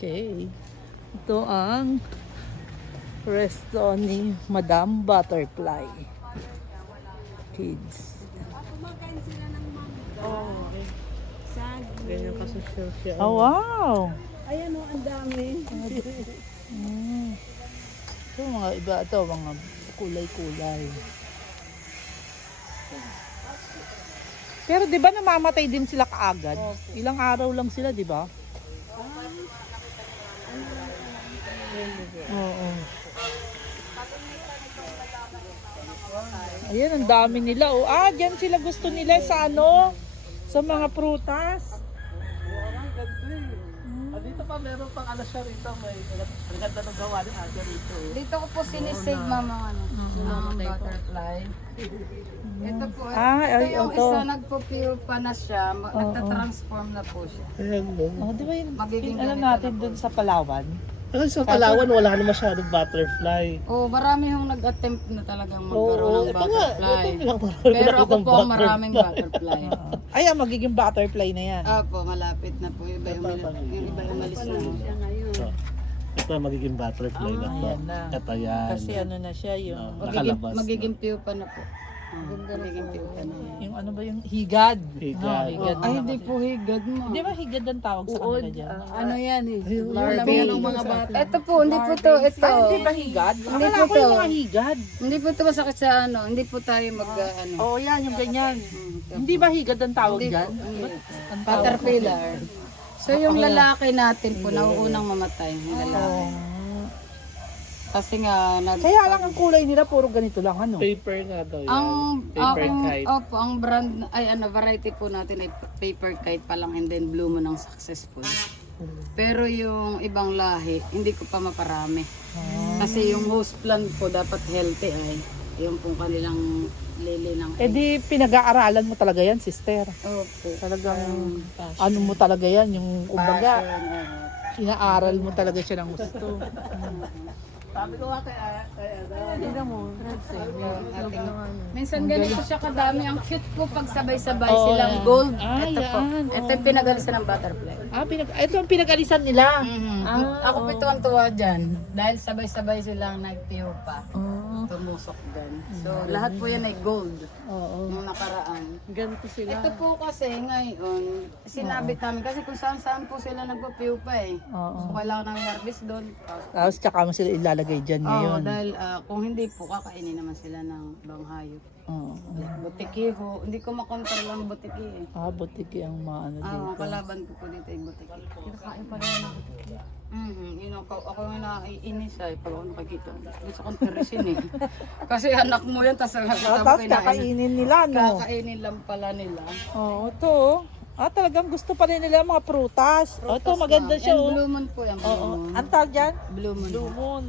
Okay. Ito ang resto ni Madam Butterfly Kids. Kumakain sila ng mangga. Oh, okay. Sagi. Ganyan kasosyal siya. Oh, wow! Ayan o, ang dami. Ito mga iba ito, mga kulay-kulay. Pero di ba namamatay din sila kaagad? Ilang araw lang sila, di ba? Oo. Ayan, ang dami nila. Oh. Ah, dyan sila gusto nila sa ano? Sa mga prutas. Dito pa meron pang ano siya rito. May ganda ng gawa ni Aga rito. Dito ko po sinisave mama mga butterfly. Ito po, ito yung ito. isa nagpo-pure pa na siya, nagta-transform na po siya. Ayan mo. Oh, di ba yun? Magiging Ano ganito natin na po. dun sa Palawan? Kasi sa Palawan wala na masyadong butterfly. Oh, marami yung nag-attempt na talagang Oo, magkaroon ng ito nga. butterfly. Ito lang Pero ako po ang maraming butterfly. Ay, magiging butterfly na yan. Opo, malapit na po. Yung iba yung malis na. Ito magiging butterfly na po. Ayan na. Ito yan. Kasi ano na siya, yung, Nakalabas na. Magiging pupa na po. Magiging pupa na yan. yung ano ba yung higad? Higad. Higad. Ay, hindi po higad mo. Di ba higad ang tawag sa kanila dyan? Ano yan eh? Larvae. Larvae ng mga bata. Ito po, hindi po to. Ito. Ay, hindi ba higad? Hindi Akala po ko to. yung mga higad. Hindi po ito masakit sa ano. Hindi po tayo ano. Oo, yan, yung ganyan. Hindi ba higad ang tawag Hindi po. dyan? Hindi. Ang tawag? Caterpillar. So yung lalaki natin po, nauunang mamatay. Yung lalaki. Kasi nga, Kaya lang ang kulay nila, puro ganito lang, ano? Paper nga daw yan. ang Paper kite. opo, ang brand ay ano variety po natin ay paper kite pa lang and then blue mo ng successful. Pero yung ibang lahi, hindi ko pa maparami. Kasi yung host plant po dapat healthy ay yung pong kanilang lili ng Eh di, pinag-aaralan mo talaga yan, sister. opo. Talagang, ano mo talaga yan, yung kumbaga, Passion, inaaral mo talaga siya ng gusto. Sabi ko nga Tingnan mo, minsan ganito siya kadami. Ang cute po pag sabay-sabay Oo, silang yan. gold. Ah, Ito po. yan. Ito yung pinagalisan ng butterfly. Ito ang pinag-alisan nila. Ako po ito ang tuwa dyan. Dahil sabay-sabay silang nag-pure pa. Oh, Tumusok dyan. So, lahat po yan ay gold. oo. Yung nakaraan. Ganito sila. Ito po kasi ngayon, sinabit namin. Kasi kung saan-saan po sila nagpa-pure pa eh. Oo. So, kailangan namin harvest doon. Tapos tsaka mo sila ilalagay dyan Oo, ngayon. dahil kung hindi po, kakainin naman sila ng ibang hayop. Oo. Butiki ho. Hindi ko makontrol ang butiki eh. Butiki ang maano Ang dito. kalaban ko po dito ay butiki. Kinakain pa rin ng butiki. Yun ako yung naiinis ay pag ako nakikita. Gusto kong tirisin eh. Kasi anak mo yan, tapos Tapos kakainin nila, no? Kakainin lang pala nila. Oo, ito. Talagang gusto pa rin nila yung mga prutas. Ito, maganda siya, Yan, oh. blue moon po yan. Blue Oo. moon. Ang tawag dyan? Blue moon. Blue moon.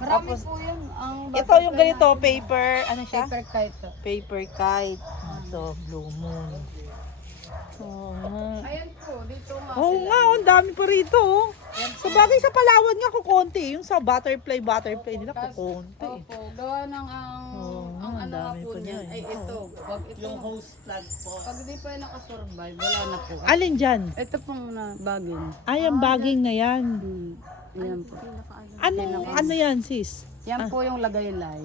Marami po yun. Ang Ito yung ganito, paper, ano siya? paper kite. Paper kite. Ito, blue moon. Oo nga. Ayan po, dito nga Oo sila. nga, ang dami pa rito. Oh. Sa bagay sa Palawan nga, kukunti. Yung sa butterfly nila, kukunti. Opo, gawa ng ang ano nga dami po pa niyan niyan. ay ito. Pag ito, yung host plant po. pag di pa yan nakasurvive, wala na po. Alin dyan? Ito pong na bagin. Ay, ang baging na yan. Ayan po. Ano yan, sis? Yan po yung lagaylay.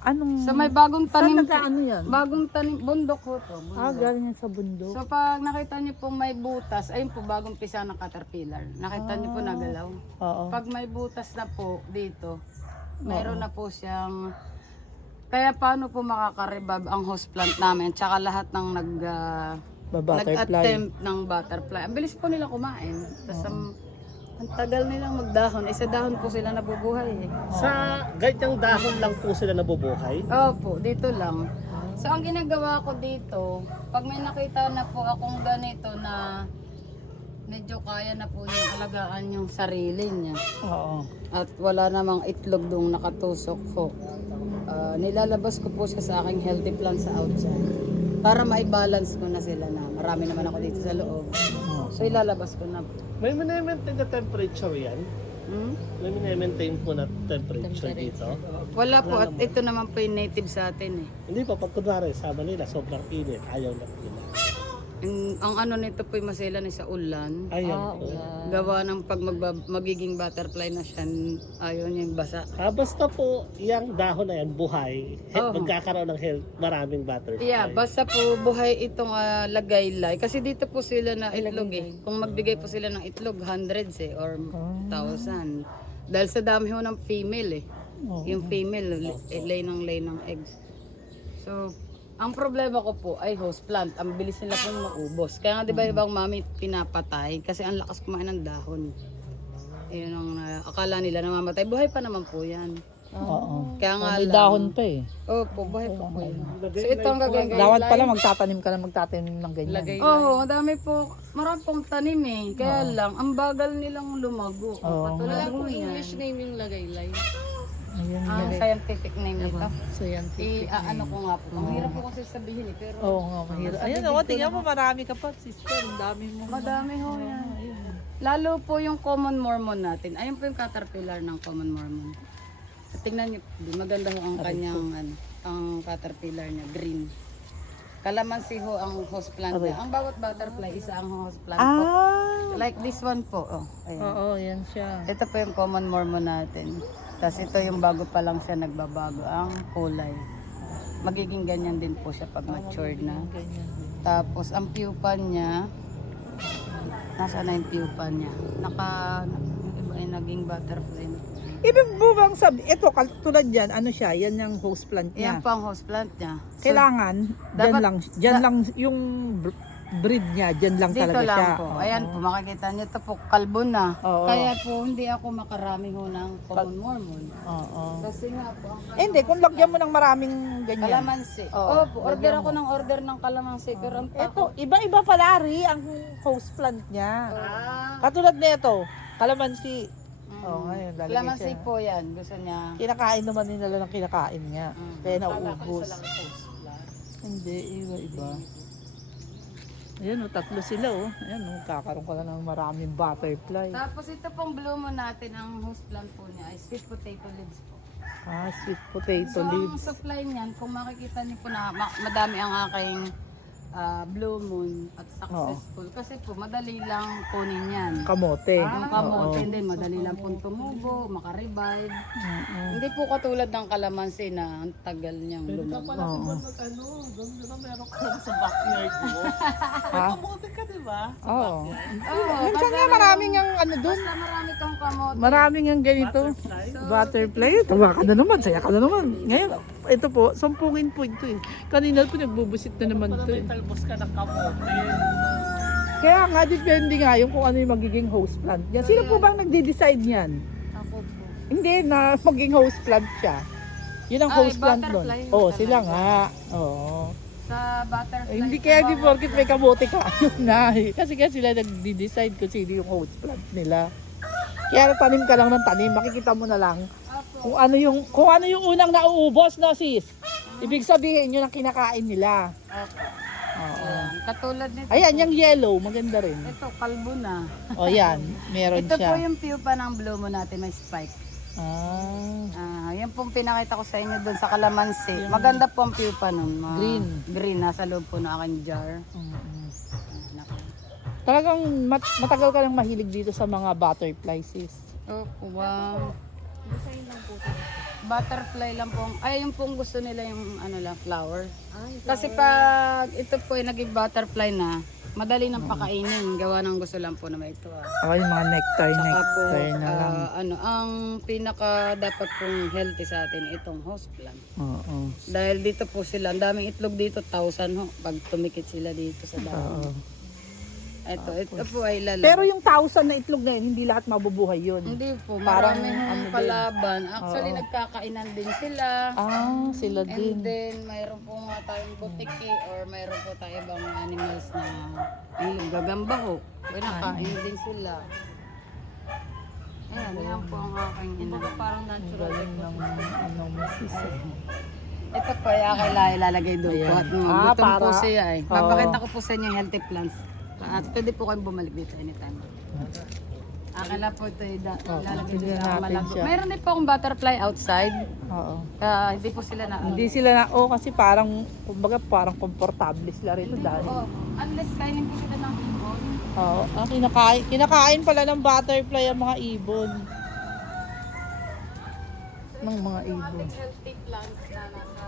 Anong... So may bagong Saan tanim. nagkaano yan? Bagong tanim, bundok ho to. Bundok. Galing yan sa bundok. So pag nakita niyo pong may butas, ayun po bagong pisa ng caterpillar. Nakita niyo po nagalaw. Oo. Pag may butas na po dito, mayroon na po siyang kaya paano po makaka-revive ang host plant namin tsaka lahat ng Butterfly. nag-attempt ng butterfly. Ang bilis po nila kumain. Tapos ang tagal nilang magdahon. Sa dahon po sila nabubuhay eh. Sa ganyang dahon lang po sila nabubuhay. Opo, dito lang. So ang ginagawa ko dito, pag may nakita na po akong ganito na medyo kaya na po yung alagaan yung sarili niya Oo. at wala namang itlog doong nakatusok ko, nilalabas ko po siya sa aking healthy plant sa outside para ma-balance ko na sila na marami naman ako dito sa loob. So ilalabas ko na po. May maintain na temperature yan. May maintain po na temperature dito. Wala po at ito naman po yung native sa atin eh. Hindi po, pag kunwari, sama nila, sobrang init, ayaw na nila. Ang ano nito po maselan ay sa ulan. Ayan po. Gawa ng pag magiging butterfly na siya, ayaw niya yung basa. Basta po, yung dahon na yan, buhay. Oo. Magkakaroon ng health, maraming butterfly. Yeah, basta po buhay itong lagaylay. Kasi dito po sila na itlog eh. Kung magbigay po sila ng itlog, hundreds eh, or 1,000. Dahil sa dami ho ng female eh. Yung female, lay ng eggs. So, ang problema ko po ay host plant. Ang bilis nila pong maubos. Kaya nga di ba ibang mami pinapatay kasi ang lakas kumain ng dahon. Ayun ang akala nila namamatay. Buhay pa naman po yan. Oo. Kaya nga May lang. dahon pa eh. Opo, buhay pa po yan. So ito ang gagawin. Dapat pala magtatanim ng ganyan. Oo, madami po. Marami pong tanim eh. Kaya lang, ang bagal nilang lumago. Katulad po English name yung lagaylay. Ayun. Ang scientific name nito. Scientific. Ano ko nga po. Ang hirap po kasi sabihin eh. Pero Oo nga, mahirap. Ayun, tingnan mo, marami ka pa, sister. Ang dami mo. madami ho yan. Lalo po yung common mormon natin. Ayun po yung caterpillar ng common mormon. Tingnan niyo, maganda ho ang kanyang ang caterpillar niya, green. Kalamansi ho ang host plant niya. Ang bawat butterfly, isa ang host plant po. Like this one po. Oh, ayan. Oo, yan siya. Ito po yung common mormon natin. Tapos ito yung bago pa lang siya nagbabago ang kulay. Magiging ganyan din po siya pag matured na. Ganyan. Tapos ang pupa niya, nasaan na yung pupa niya? Yung iba ay naging butterfly na. Ibig mo bang sabi, ito, tulad yan, ano siya, yan yung host plant Yan niya. po ang host plant niya. So, Kailangan, dyan lang yung breed niya, dyan lang dito talaga lang siya. po. Oo. Ayan po, makikita niyo ito po, kalbo na. Oo. Kaya po, hindi ako makarami ho ng common mormon. Oo. Kasi nga po, ang Eh, hindi, kung lagyan mo ng maraming ganyan. kalamansi. Oo, Opo, order ako ng order ng kalamansi. Pero ang Ito, iba-iba pala rin ang host plant niya. Katulad nito, kalamansi. Oh, ngayon, lalagay kalamansi siya. po yan. Gusto niya. Kinakain naman nila ng kinakain niya. Kaya nauubos. Host plant. Hindi, iba-iba. Ayan, tatlo sila Ayan, kakaroon ka na ng maraming butterfly. Tapos ito pong blue moon natin, ang host plant po niya ay sweet potato leaves po. Sweet potato So ang leaves. supply niyan, kung makikita niyo po na madami ang aking blue moon at successful. Kasi po madali lang kunin yan. Kamote. Yung kamote din, madali lang pong tumubo, makarevive. Hindi po katulad ng kalamansi na ang tagal niyang lumago. Doon na meron ka sa backyard mo. Kamote ka, di ba? Oo. Oo, Minsan nga maraming ang ano doon. basta marami kang kamote. Maraming ang ganito. Butterfly. Tawa ka na naman. Saya ka na naman. Ngayon, ito po, sumpungin po ito eh. Kanina po nagbubusit na naman ito eh. Talbos ka ng kamote. Kaya nga, depende nga yung kung ano yung magiging host plant niya. Sino po bang nagde-decide niyan? Ako po. Hindi na maging host plant siya. Yun ang Ay, host plant doon. butterfly Oo, talaga. sila nga. Oo. Sa butterfly. Hindi kaya di porket may kamote ka ano na eh. Kasi kaya sila nagde-decide kung sino yung host plant nila. Kaya tanim ka lang ng tanim, makikita mo na lang kung ano yung unang nauubos, no sis. Ibig sabihin yun ang kinakain nila. Oo. Ayan, katulad nito. Ayan, yung yellow, maganda rin. Ito, kalbo na. O yan, meron Ito po siya. yung pupa ng blue mo natin, may spike. Yan pong pinakita ko sa inyo doon sa kalamansi. Maganda po ang pupa nun. Green. Green, nasa loob po ng aking jar. Talagang matagal ka lang mahilig dito sa mga butterfly sis. Oh, wow. Butterfly lang po. Ay, yung pong gusto nila yung ano lang, flower. Kasi pag ito po ay naging butterfly na, madali nang pakainin. Gawa ng gusto lang po na may ito. Ako yung mga nectar Saka po, na lang. ang pinaka dapat pong healthy sa atin, itong host plant. Oo. Dahil dito po sila, ang daming itlog dito, 1,000 ho, pag tumikit sila dito sa dahon. Oo. Ito po ay lalaki. Pero yung 1,000 na itlog na yun, hindi lahat mabubuhay yun. Hindi po, Parang marami ano hong din. palaban. Actually, nagkakainan din sila. Sila And din. then, mayroon po nga tayong butiki or mayroon po tayo ibang animals na yung gagamba ho. Kaya nakain din sila. Ayan, yan po ang aking ina. Parang natural. Galing ng ano mo sis. Ito po ay aking ilalagay doon po. At gutom po siya eh. Papakita ko po sa inyo yung healthy plants. At pwede po kayong bumalik dito anytime. Akala po ito Oo, lalagyan tignan nila natin malago. siya. Meron din po akong butterfly outside. Oo. Hindi po sila na Hindi sila na, kasi parang, kumbaga parang komportable sila rito dahil. Oo. Unless kainin po sila ng ibon. Oo, kinakain pala ng butterfly ang mga ibon. Ng mga Yung ibon. ating healthy plants na nasa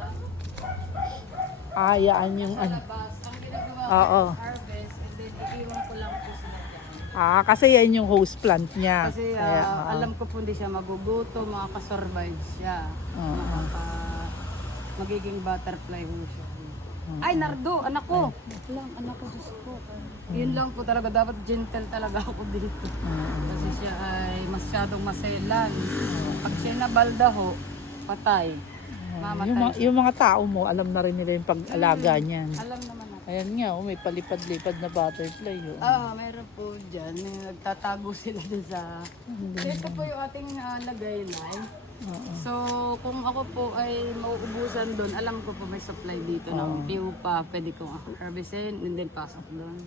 Ayaan yung ano. labas. Ang ginagawa Oo. ko harvest and then iiwan ko lang po sila dyan. Kasi yan yung host plant niya. Kasi Kaya, alam ko po hindi siya maguguto, makakasurvive siya. Magiging butterfly mo siya. Ay, Nardo, anak ko. Anak ko, Diyos ko. Yun lang po talaga, dapat gentle talaga ako dito. Kasi siya ay masyadong maselan. Pag siya nabalda ho, patay. Mamatay. yung mga tao mo, alam na rin nila yung pag-alaga niyan. Alam naman natin. Ayan nga, may palipad-lipad na butterfly. Meron po dyan. Nagtatago sila dyan sa... Ito po yung ating lagay line. So, kung ako po ay mauubusan doon, alam ko po may supply dito ng pupa. Pwede kong harvestin and then pasok doon.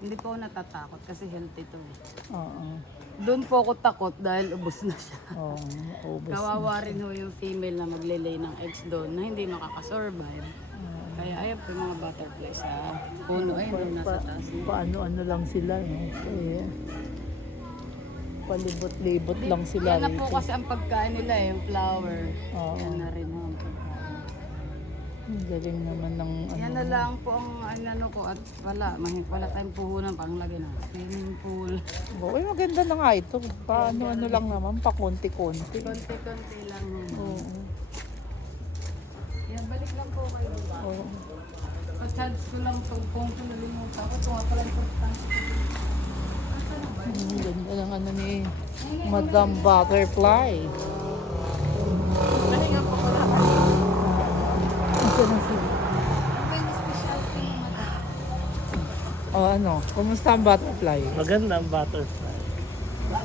Hindi po ako natatakot kasi healthy to. Oo. Doon po ako takot dahil ubos na siya. Ubus. Kawawa rin ho yung female na maglelay ng eggs doon na hindi makakasurvive. Kaya ayan po yung mga butterflies sa puno. Ayun doon nasa taas. Paano-ano lang sila. Kaya, palibot-libot lang sila Yan na po rito. kasi ang pagkain nila yung flower. Oo. Yan na rin ho ang pagkain. Ang galing naman ng Yan na lang po ang ano ko at wala tayong puhunan pang lagay na swimming pool. Uy, maganda na nga ito. Paano-ano lang naman, pa konti-konti. Konti-konti lang. Oo. Yan, balik lang po kayo. Oo. Pa-charge ko lang itong phone ko, nalimutan ko. Ito nga pala importante. Ang ganda ng ano ni Madam Butterfly. Pahinga po ko lang. Ito na sila. Ano, kumusta ang butterfly? Maganda ang butterfly.